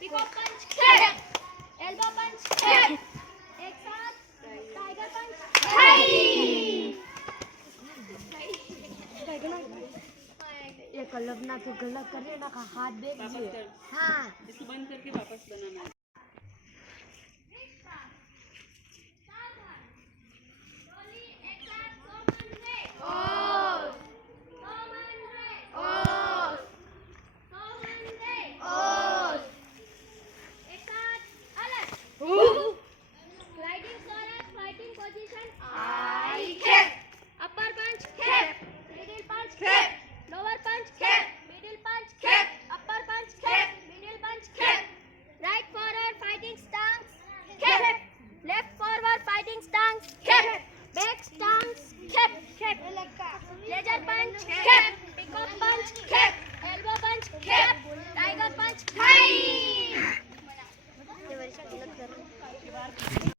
पिकॉक पंच खेल, एल्बो पंच खेल, एक साथ टाइगर पंच ये कलब ना तो गलत करिए ना का हाथ देख जी। हाँ इसको बंद करके वापस बनाना है।